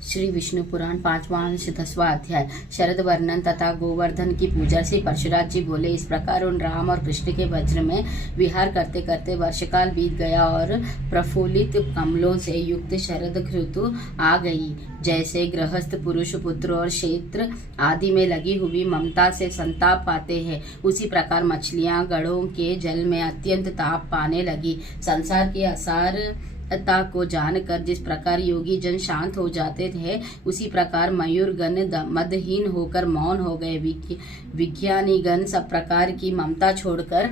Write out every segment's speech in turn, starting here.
श्री विष्णु पुराण 5वां अंश 10वां अध्याय शरद वर्णन तथा गोवर्धन की पूजा से परशुराज जी बोले, इस प्रकार उन राम और कृष्ण के वज्र में विहार करते करते वर्षकाल बीत गया और प्रफुल्लित कमलों से युक्त शरद ऋतु आ गई। जैसे गृहस्थ पुरुष पुत्र और क्षेत्र आदि में लगी हुई ममता से संताप पाते हैं, उसी प्रकार मछलियां गढ़ों के जल में अत्यंत ताप पाने लगी। संसार के असार को जानकर जिस प्रकार योगी जन शांत हो जाते थे, उसी प्रकार मयूरगण मदहीन होकर मौन हो गए। विज्ञानीगण सब प्रकार की ममता छोड़कर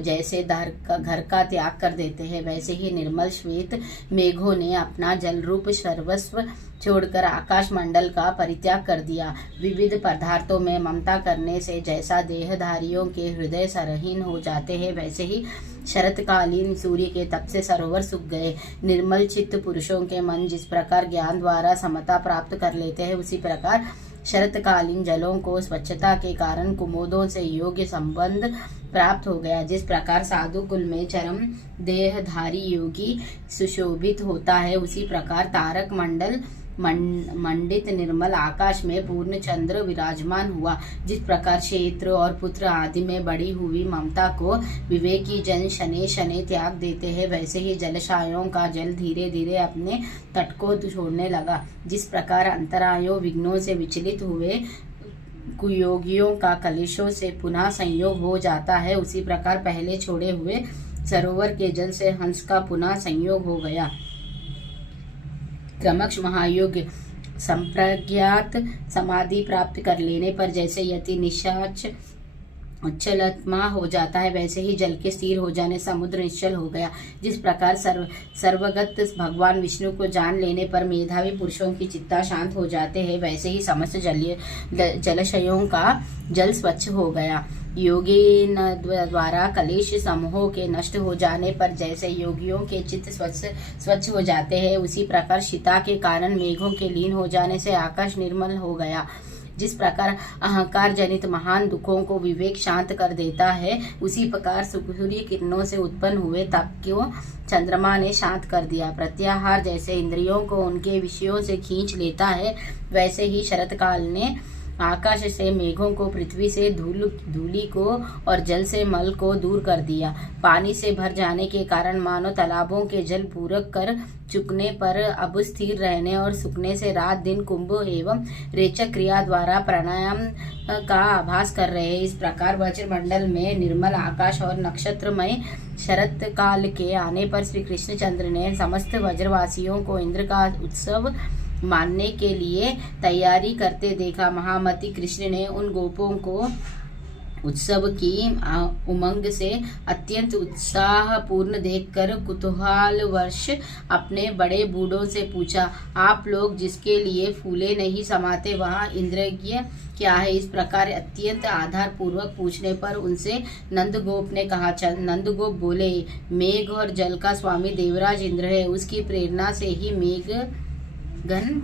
जैसे घर का त्याग कर देते हैं, वैसे ही निर्मल श्वेत मेघों ने अपना जल रूप सर्वस्व छोड़कर आकाश मंडल का परित्याग कर दिया। विविध पदार्थों में ममता करने से जैसा देहधारियों के हृदय सरहीन हो जाते हैं, वैसे ही शरतकालीन सूर्य के तप से सरोवर सूख गए। निर्मल चित्त पुरुषों के मन जिस प्रकार ज्ञान द्वारा समता प्राप्त कर लेते हैं, उसी प्रकार शरतकालीन जलों को स्वच्छता के कारण कुमोदों से योग्य संबंध प्राप्त हो गया। जिस प्रकार साधु कुल में चरम देहधारी योगी सुशोभित होता है, उसी प्रकार तारक मंडल मंडित निर्मल आकाश में पूर्ण चंद्र विराजमान हुआ। जिस प्रकार क्षेत्र और पुत्र आदि में बढ़ी हुई ममता को विवेकी जन शनै शनै त्याग देते हैं, वैसे ही जलशायों का जल धीरे धीरे अपने तट को छोड़ने लगा। जिस प्रकार अंतरायों विघ्नों से विचलित हुए कुयोगियों का कलेशों से पुनः संयोग हो जाता है, उसी प्रकार पहले छोड़े हुए सरोवर के जल से हंस का पुनः संयोग हो गया। क्रमश महायोग संप्रज्ञात समाधि प्राप्त कर लेने पर जैसे यति निशाच उच्चलत्मा हो जाता है, वैसे ही जल के स्थिर हो जाने समुद्र निश्चल हो गया। जिस प्रकार सर्वगत भगवान विष्णु को जान लेने पर मेधावी पुरुषों की चित्ता शांत हो जाते हैं, वैसे ही समस्त जलाशयों का जल स्वच्छ हो गया। योगी द्वारा कलेश समूहों के नष्ट हो जाने पर जैसे योगियों के चित्त स्वच्छ हो जाते हैं, उसी प्रकार शीता के कारण मेघों के लीन हो जाने से आकाश निर्मल हो गया। जिस प्रकार अहंकार जनित महान दुखों को विवेक शांत कर देता है, उसी प्रकार सूर्य किरणों से उत्पन्न हुए तप को चंद्रमा ने शांत कर दिया। प्रत्याहार जैसे इंद्रियों को उनके विषयों से खींच लेता है, वैसे ही शरतकाल ने आकाश से मेघों को, पृथ्वी से धूलि को और जल से मल को दूर कर दिया। पानी से भर जाने के कारण मानो तालाबों के जल पूरक कर चुकने पर अब स्थिर रहने और सूखने से रात दिन कुंभ एवं रेचक क्रिया द्वारा प्राणायाम का आभास कर रहे हैं। इस प्रकार वज्रमंडल में निर्मल आकाश और नक्षत्रमय शरत काल के आने पर श्री कृष्णचंद्र ने समस्त वज्रवासियों को इंद्र का उत्सव मानने के लिए तैयारी करते देखा। महामति कृष्ण ने उन गोपों को उत्सव की उमंग से अत्यंत उत्साहपूर्ण देखकर कुतूहलवश अपने बड़े बूढ़ों से पूछा, आप लोग जिसके लिए फूले नहीं समाते, वहाँ इंद्रिय क्या है? इस प्रकार अत्यंत आधार पूर्वक पूछने पर उनसे नंदगोप ने कहा। नंदगोप बोले, मेघ और जल का स्वामी देवराज इंद्र है, उसकी प्रेरणा से ही मेघ गण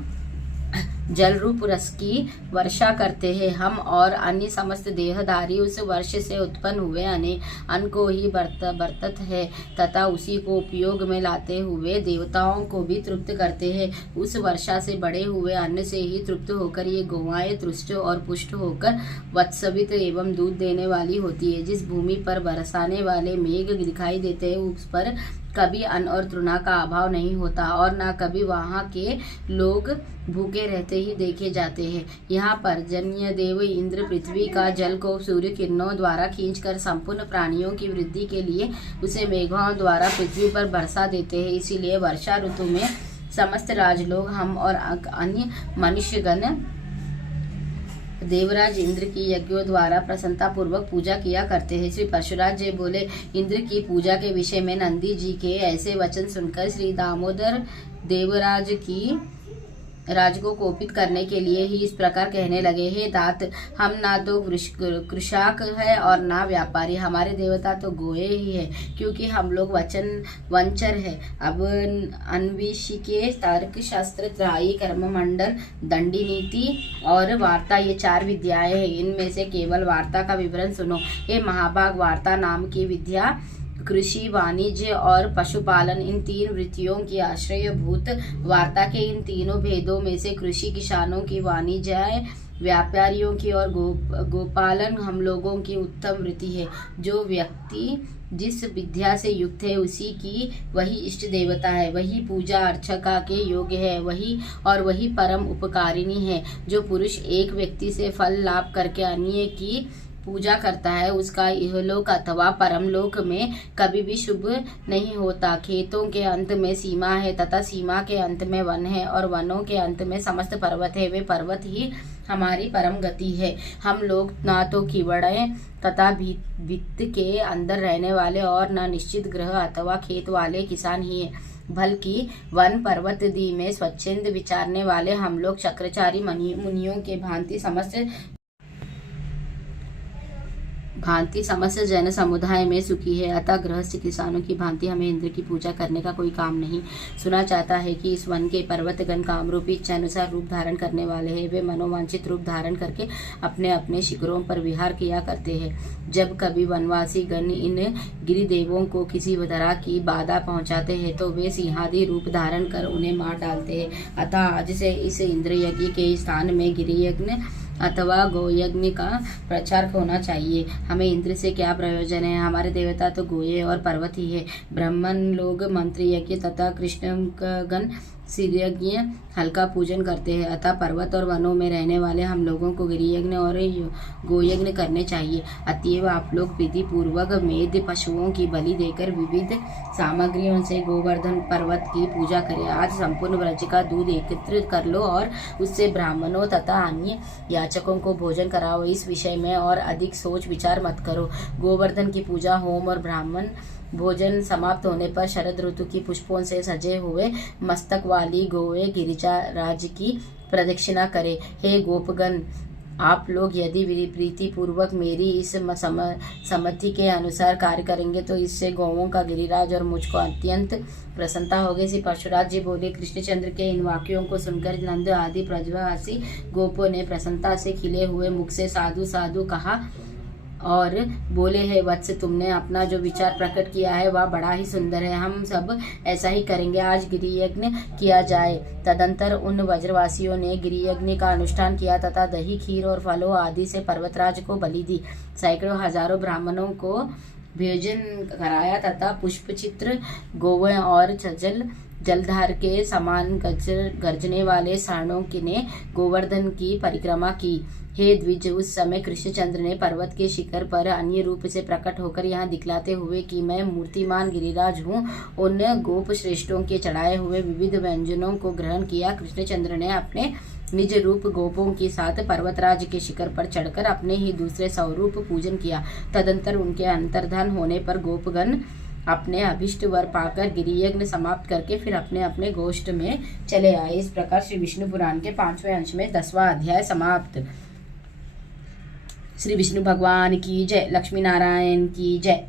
जल रूप रस की वर्षा करते हैं। हम और अन्य समस्त देहधारी उस वर्ष से उत्पन्न हुए अन्न को ही बरतत है तथा उसी को उपयोग में लाते हुए देवताओं को भी तृप्त करते हैं। उस वर्षा से बड़े हुए अन्न से ही तृप्त होकर ये गौआएं तुष्ट और पुष्ट होकर वत्सवित एवं दूध देने वाली होती है। जिस भूमि पर बरसाने वाले मेघ दिखाई देते हैं, उस पर कभी अन्न और तृणा का अभाव नहीं होता और न कभी वहाँ के लोग भूखे रहते ही देखे जाते हैं। यहाँ पर जन्यदेव इंद्र पृथ्वी का जल को सूर्य किरणों द्वारा खींचकर संपूर्ण प्राणियों की वृद्धि के लिए उसे मेघों द्वारा पृथ्वी पर बरसा देते हैं। इसीलिए वर्षा ऋतु में समस्त राजलोग, हम और अन्य मनुष्यगण देवराज इंद्र की यज्ञों द्वारा प्रसन्नता पूर्वक पूजा किया करते हैं। श्री परशुराज जी बोले, इंद्र की पूजा के विषय में नंदी जी के ऐसे वचन सुनकर श्री दामोदर देवराज की राज को कोपित करने के लिए ही इस प्रकार कहने लगे, हे तात, हम ना तो कृषक है और ना व्यापारी, हमारे देवता तो गोए ही है, क्योंकि हम लोग वंचर है। अब अन्वेषिके तर्क शास्त्र त्रायी कर्ममंडल दंडी नीति और वार्ता, ये 4 विद्याएं हैं। इनमें से केवल वार्ता का विवरण सुनो। हे महाभाग, वार्ता नाम की विद्या कृषि, वाणिज्य और पशुपालन, इन 3 वृत्तियों की आश्रयभूत वार्ता के इन तीनों भेदों में से कृषि किसानों की, वाणिज्य व्यापारियों की और गोपालन हम लोगों की उत्तम वृत्ति है। जो व्यक्ति जिस विद्या से युक्त है उसी की वही इष्ट देवता है, वही पूजा अर्चका के योग्य है, वही परम उपकारिणी है। जो पुरुष एक व्यक्ति से फल लाभ करके अन्य की पूजा करता है उसका इहलोक अथवा परमलोक में कभी भी शुभ नहीं होता। खेतों के अंत में सीमा है तथा सीमा के अंत में वन है और वनों के अंत में समस्त पर्वत है। वे पर्वत ही हमारी परम गति है। हम लोग ना तो किवड़े तथा भित्त के अंदर रहने वाले और न निश्चित ग्रह अथवा खेत वाले किसान ही है, बल्कि वन पर्वत दी में स्वच्छंद विचारने वाले हम लोग चक्रचारी मुनियों के भांति समस्त जन समुदाय में सुखी है। अतः गृहस्थ किसानों की भांति हमें इंद्र की पूजा करने का कोई काम नहीं। सुना जाता है कि इस वन के पर्वतगण कामरूपी इच्छा अनुसार रूप धारण करने वाले हैं। वे मनोवांछित रूप धारण करके अपने अपने शिखरों पर विहार किया करते हैं। जब कभी वनवासी गण इन गिरिदेवों को किसी तरह की बाधा पहुंचाते हैं तो वे सिंहादि रूप धारण कर उन्हें मार डालते हैं। अतः आज से इस इंद्र यज्ञ के स्थान में गिरियज्ञ अथवा गोयज्ञ का प्रचार होना चाहिए। हमें इंद्र से क्या प्रयोजन है? हमारे देवता तो गोये और पर्वत ही है। ब्राह्मण लोग मंत्र यज्ञ तथा कृष्णगण सिरयज्ञ हल्का पूजन करते हैं। अतः पर्वत और वनों में रहने वाले हम लोगों को गिरियज्ञ और गोयज्ञ करने चाहिए। अतएव आप लोग विधि पूर्वक मेध पशुओं की बलि देकर विविध सामग्रियों से गोवर्धन पर्वत की पूजा करें। आज संपूर्ण व्रज का दूध एकत्रित कर लो और उससे ब्राह्मणों तथा अन्य याचकों को भोजन कराओ। इस विषय में और अधिक सोच विचार मत करो। गोवर्धन की पूजा, होम और ब्राह्मण भोजन समाप्त होने पर शरद ऋतु की पुष्पों से सजे हुए मस्तक वाली गोवे गिरिजा राज की प्रदक्षिणा करे। हे गोपगण, आप लोग यदि प्रीति पूर्वक मेरी इस सम्मति के अनुसार कार्य करेंगे तो इससे गौवों का गिरिराज और मुझको अत्यंत प्रसन्नता होगी। श्री परशुराज जी बोले। कृष्णचंद्र के इन वाक्यों को सुनकर नंद आदि ब्रजवासी गोपों ने प्रसन्नता से खिले हुए मुख से साधु साधु कहा और बोले, है वत्स, तुमने अपना जो विचार प्रकट किया है वह बड़ा ही सुंदर है। हम सब ऐसा ही करेंगे। आज गिरियज्ञ किया जाए। तदंतर उन व्रजवासियों ने गिरियज्ञ का अनुष्ठान किया तथा दही, खीर और फलों आदि से पर्वतराज को बलि दी। सैकड़ों हजारों ब्राह्मणों को भोजन कराया तथा पुष्पचित्र गोवों और जलधार के समान गर्जने वाले सारणों ने गोवर्धन की परिक्रमा की। हे द्विज, उस समय कृष्णचंद्र ने पर्वत के शिखर पर अन्य रूप से प्रकट होकर यहाँ दिखलाते हुए कि मैं मूर्तिमान गिरिराज हूँ, उन गोप श्रेष्ठों के चढ़ाए हुए विविध व्यंजनों को ग्रहण किया। कृष्णचंद्र ने अपने निज रूप गोपों के साथ पर्वतराज के शिखर पर चढ़कर अपने ही दूसरे स्वरूप पूजन किया। तदंतर उनके अंतर्धान होने पर गोपगण अपने अभिष्ट वर पाकर गिरियज्ञ समाप्त करके फिर अपने अपने गोष्ठ में चले आए। इस प्रकार श्री विष्णु पुराण के 5वें अंश में 10वां अध्याय समाप्त। श्री विष्णु भगवान की जय। लक्ष्मी नारायण की जय।